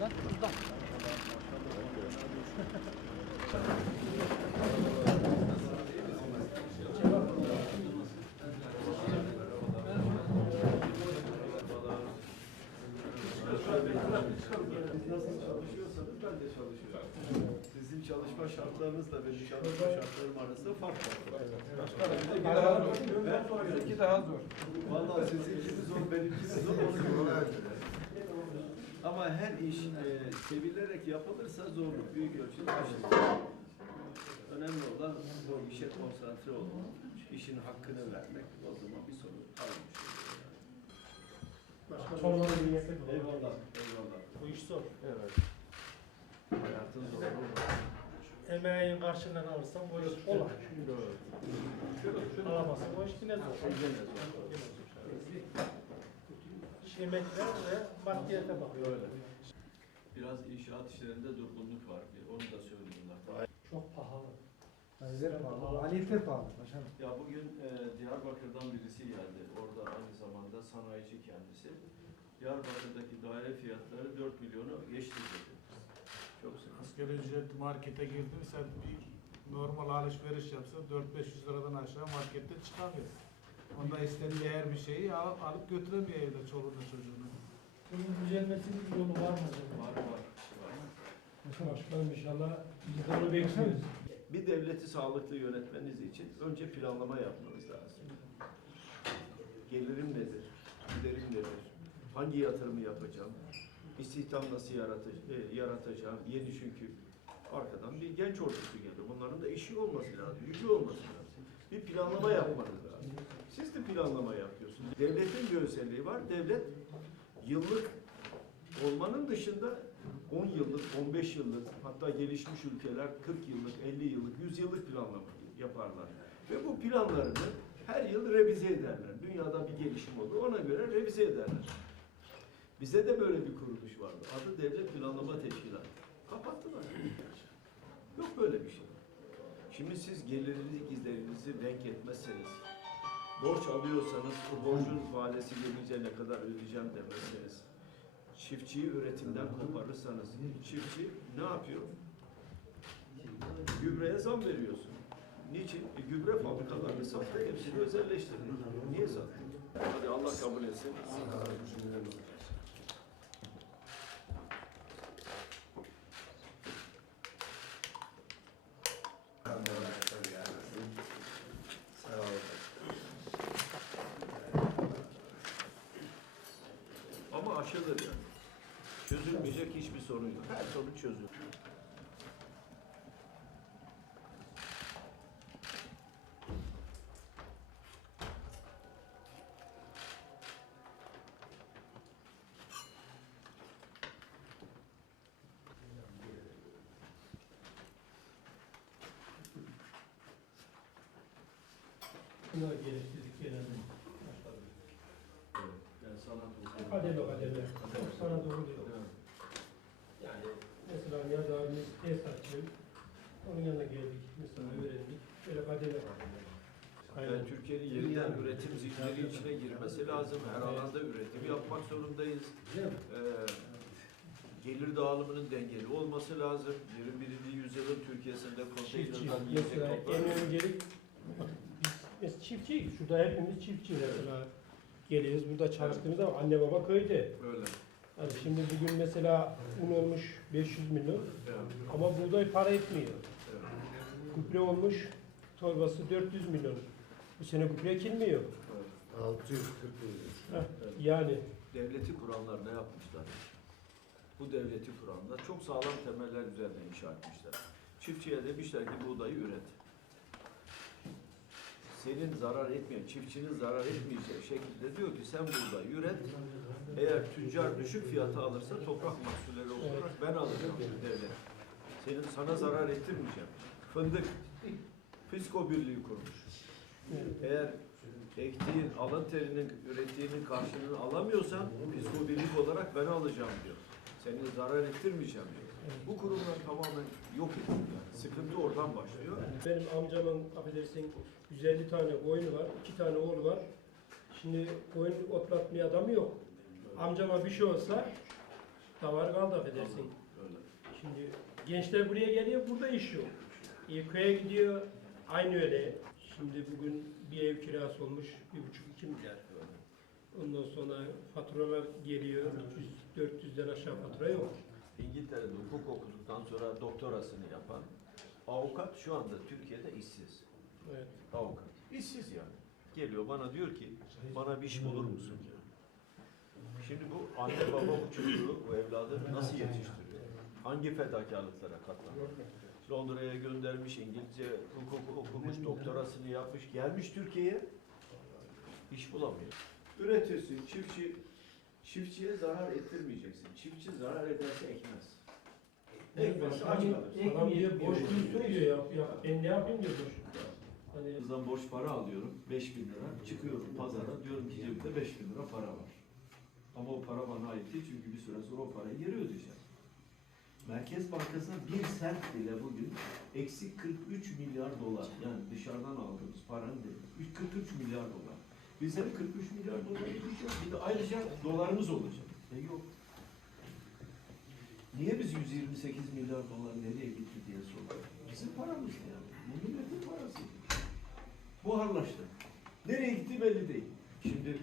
Nerede? Burada. Siz nasıl çalışıyorsanız ben de çalışıyorum. Sizin çalışma şartlarınızla benim çalışma şartlarım arasında fark var. Bizimki daha zor. Vallahi sizinkisi zor, benimkisi zor. Ama her iş e, sevilerek yapılırsa zorluk büyük ölçüde aşılır. Önemli olan bu işe konsantre olmak, işin hakkını vermek. O zaman bir sorun kalmamış oluyor. Yani. Eyvallah, eyvallah. Bu iş zor. Evet. Hayatın zoru. Emeğin karşılığını alırsan bu iş kolay. Alamazsan bu iş yine zor. İş emekler ve maddiyete bakıyor. Öyle. Biraz inşaat işlerinde durgunluk var. Onu da söylüyorlar. Çok pahalı. Malzeme pahalı. Kalite pahalı. Paşam. Ya bugün e, Diyarbakır'dan birisi geldi. Orada aynı zamanda sanayici kendisi. Diyarbakır'daki daire fiyatları 4 milyonu geçti dedi. Çok sıkıntı. Asgari ücret markete girdin sen bir normal alışveriş yapsan 4-500 liradan aşağı markette çıkamıyor. Onda istediği her bir şeyi al, alıp götüremiyor evde çoluğuna çocuğuna. Bunun düzelmesinin bir yolu var mı acaba? Var var. Başkanım inşallah biz onu bekliyoruz. Bir devleti sağlıklı yönetmeniz için önce planlama yapmanız lazım. Gelirim nedir? Giderim nedir? Hangi yatırımı yapacağım? İstihdam nasıl yarata- e, yaratacağım? Yeni çünkü arkadan bir genç ordusu geliyor. Bunların da işi olması lazım, gücü olması lazım. Bir planlama yapmanız lazım. Siz de planlama yapıyorsunuz. Devletin bir özelliği var. Devlet yıllık olmanın dışında 10 yıllık, 15 yıllık, hatta gelişmiş ülkeler 40 yıllık, 50 yıllık, 100 yıllık planlama yaparlar. Ve bu planlarını her yıl revize ederler. Dünyada bir gelişim olur, ona göre revize ederler. Bize de böyle bir kuruluş vardı. Adı Devlet Planlama Teşkilatı. Kapattılar. Yok böyle bir şey. Şimdi siz gelirinizi, giderinizi denk etmezseniz, borç alıyorsanız bu borcun vadesi gelince ne kadar ödeyeceğim demezseniz, çiftçiyi üretimden koparırsanız, çiftçi ne yapıyor? Gübreye zam veriyorsun. Niçin? E, gübre fabrikalarını sattı, hepsini özelleştirdi. Niye sattı? Hadi Allah kabul etsin. Aşılır yani. Çözülmeyecek hiçbir sorun yok. Her sorun çözülür. Bunlar geliştirdik genelde. Evet. Yani sanat okulu. Kademe kademe. Sana doğru diyor. Evet. Yani mesela ya da biz tesisatçıyım. Onun yanına geldik. Mesela öğrendik. Böyle kademe kademe. Yani Türkiye'nin yeniden üretim zinciri içine girmesi lazım. Her alanda üretim yapmak zorundayız. Ee, gelir dağılımının dengeli olması lazım. 21. yüzyılın Türkiye'sinde konteynerden yiyecek en toplar. öncelik biz çiftçiyiz. Şurada hepimiz çiftçi mesela. Geliyoruz burada çalıştığımızda anne baba köyde. Öyle. Yani şimdi bugün mesela un olmuş 500 milyon Evet. ama buğday para etmiyor. Evet. Gübre olmuş torbası 400 milyon. Bu sene gübre ekilmiyor. Evet. 640 milyon. Heh, yani Devleti kuranlar ne yapmışlar? Bu devleti kuranlar çok sağlam temeller üzerine inşa etmişler. Çiftçiye demişler ki buğdayı üret. Senin zarar etmeyen, çiftçinin zarar etmeyeceği şekilde diyor ki sen buğdayı üret. Eğer tüccar düşük fiyata alırsa toprak mahsulleri olarak ben alacağım devlet. Senin sana zarar ettirmeyeceğim. Fındık, Fisko Birliği kurmuş. Eğer ektiğin, alın terinin ürettiğinin karşılığını alamıyorsan fisko birlik olarak ben alacağım diyor. Seni zarar ettirmeyeceğim diyor. Bu kurumlar tamamen yok edildi yani. Sıkıntı oradan başlıyor. benim amcamın affedersin 150 tane koyunu var, 2 tane oğlu var. Şimdi koyun otlatmaya adamı yok. Amcama bir şey olsa davar kaldı affedersin. Öyle. Şimdi gençler buraya geliyor, burada iş yok. Köye gidiyor, aynı öyle. Şimdi bugün bir ev kirası olmuş, bir buçuk iki milyar. Ondan sonra faturalar geliyor, 300, 400'den aşağı fatura yok. İngiltere'de hukuk okuduktan sonra doktorasını yapan avukat şu anda Türkiye'de işsiz. Evet. Avukat. İşsiz yani. Geliyor bana diyor ki bana bir iş bulur musun? Şimdi bu anne baba bu çocuğu, bu evladı nasıl yetiştiriyor? Hangi fedakarlıklara katlanıyor? Londra'ya göndermiş, İngilizce hukuk okumuş, doktorasını yapmış, gelmiş Türkiye'ye iş bulamıyor. Üretiyorsun, çiftçi, çiftçiye zarar ettirmeyeceksin. Çiftçi zarar ederse ekmez. Ekmez, aç kalır. Adam diyor boş dursun diyor ya, ya ben ne yapayım diyor boş. Hani Kızdan borç para alıyorum 5 bin lira. Çıkıyorum pazara diyorum ki cebimde 5 bin lira para var. Ama o para bana ait değil çünkü bir süre sonra o parayı geri ödeyeceğim. Merkez Bankası'na bir sent bile bugün eksi 43 milyar dolar yani dışarıdan aldığımız paranın değil. 43 milyar dolar. Bize 43 milyar dolar ödeyeceğiz. Bir de ayrıca dolarımız olacak. E yok. Niye biz 128 milyar dolar nereye gitti diye soruyoruz. Bizim paramız yani. Bu milletin parası. Buharlaştı. Nereye gitti belli değil. Şimdi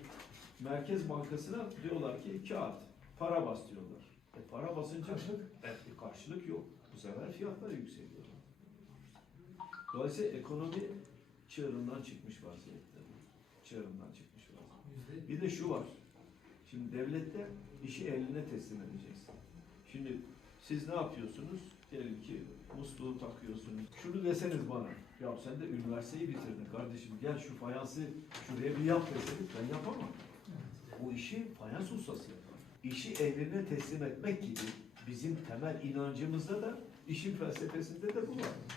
Merkez Bankası'na diyorlar ki kağıt, para bas diyorlar. E para basınca Evet, bir karşılık yok. Bu sefer fiyatlar yükseliyor. Dolayısıyla ekonomi çığırından çıkmış vaziyette. Çığırından çıkmış vaziyette. Bir de şu var. Şimdi devlette işi eline teslim edeceksin. Şimdi siz ne yapıyorsunuz? Diyelim ki musluğu takıyorsunuz. Şunu deseniz bana. Ya sen de üniversiteyi bitirdin kardeşim. Gel şu fayansı şuraya bir yap deseniz ben yapamam. Bu işi fayans ustası yapar. İşi eline teslim etmek gibi bizim temel inancımızda da işin felsefesinde de bu var.